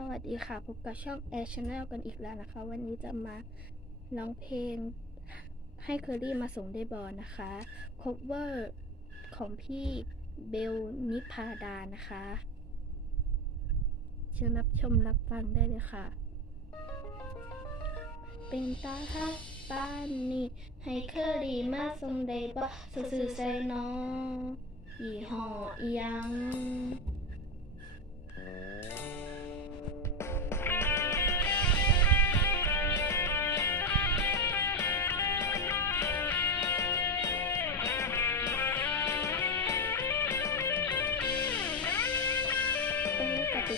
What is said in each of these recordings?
สวัสดีค่ะ พบกับช่อง Air Channel กันอีกแล้วนะคะ วันนี้จะมาร้องเพลงให้เคอรี่มาส่งได้บอลนะคะ cover ของพี่เบลนิพาดานะคะ เชิญรับชมรับฟังได้เลยค่ะ เป็นตาฮักปานนี่ให้เคอรี่มาส่งได้บ่ซื่อใส่น้องยี่ห้ออิหยัง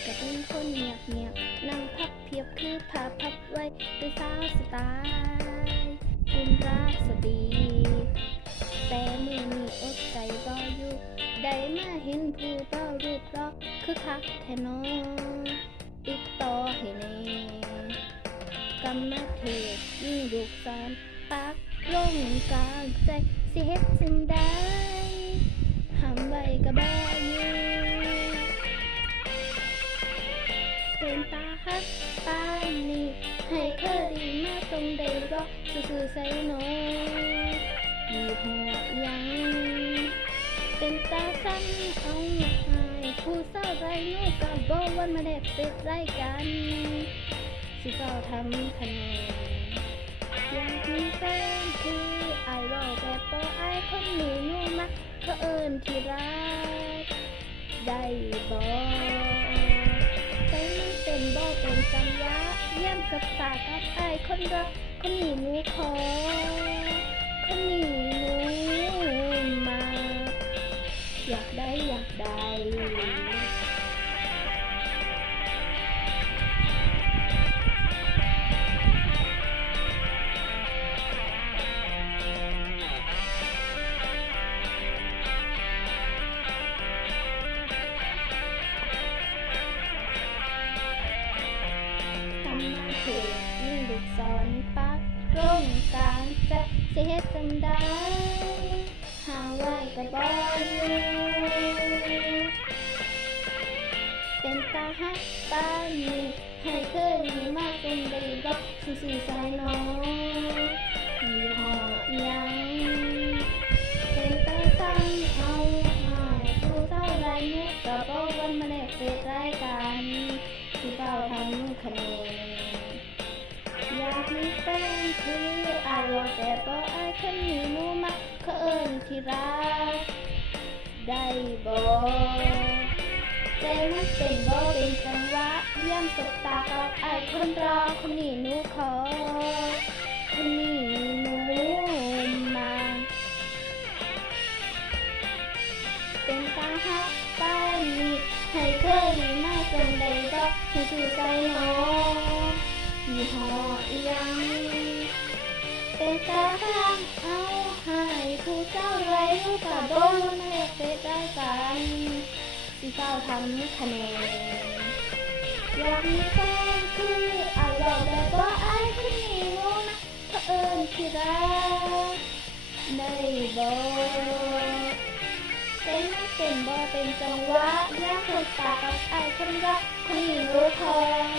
กติก็เป็นคนเงียบเงียบๆนั่งพับเพียบคือพาพับไว้ด้วยสาวสไตล์คุณราสดี แต่มือนี้อดใจบ่อยู่ได้มาเห็นผู้เต้ารูปรอกคือคักแทนอติดต่อให้แน่กำมาเทศยิ่งลูกสอนปักลงกลางใจสิเฮ็ดจังได้ห้ามไว้ก็บ่อยู่ อซื่อๆใส่หนอยี่ห้อหยังเป็นตาสั้นเอาหายผู้เศร้าไรนูกกับบวันมาแดกเป็ดไรกันสิเฝ้าทำคะแนนอยากมีแฟนคือไอรอแบบบ่ไอคนนี้หนูมักก็เอิญที่รักได้บ่แต่มันเป็นบ่เป็นจังหวะเยี่ยมกับตากับไอคนรัก คนนี้หนูขอคนนี้หนูมา อยากได้อยากได้ทำมาเถิดยิ่งลูกศรปัก ร่งกลางจะสิเฮ็ดจังได้หาไว้กับบออยู่เป็นตาฮักปานนี้ให้เคยมีมากเป็นได้บ่ซื่อๆใส่น้องยี่ห้ออิหยังเป็นตาสั่งเอาหายผู้เท่าไรนุกกับบ่วันมาแลกเปรายกันที่เฝ้าทำคะแนนอยากมีแฟน คืออายว่าแต่บ่อายคนนี้หนูมักเขาเอิ้นที่รักได้บ่ใจมันเป็นบ่เป็นจังหวะเยี่ยมสบตากับไอคนรอคนนี้หนูขอคนนี้หนูมาเป็นตาฮักป้านนี้ให้เคยมาจนได้ดอกที่คือใจน้องยี่ห้ออีหยัง เป็นตาฮักเอาให้ผู้เจ้าไรรู้กับโดนเล็กเฟซได้กันสิเฝ้าทำคะแนนอยากมีแฟนคืออายบอกแต่ก็อายคนนี้รู้นะเผอิญที่รักได้บอกเป็นไม่เป็นบ่เป็นจังหวะยากคนตากับไอ้คนรักคนนี้รู้พอค